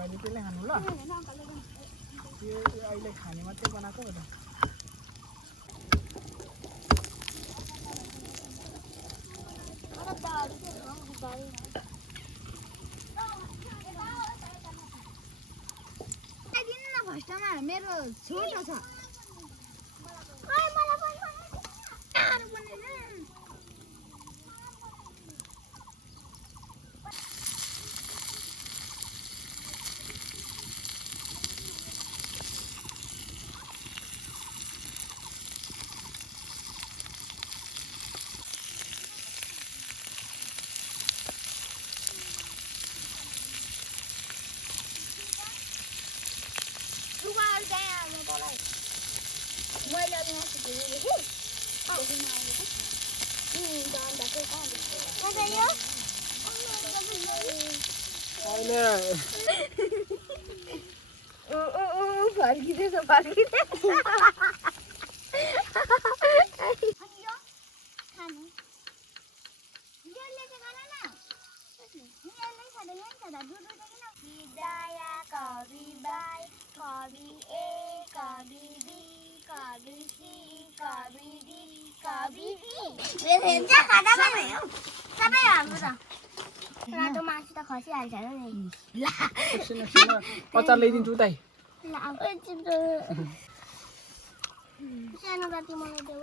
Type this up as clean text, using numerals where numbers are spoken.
बाहिर त्यसले खानु ल यो अहिले खाने मात्रै बनाएको हो त मेरो छोटो छ फर्किँदैछ रातो मासु त खसिहाल्छ नि ल अचार ल्याइदिन्छु उतै ल अब सानो राति मलाई देऊ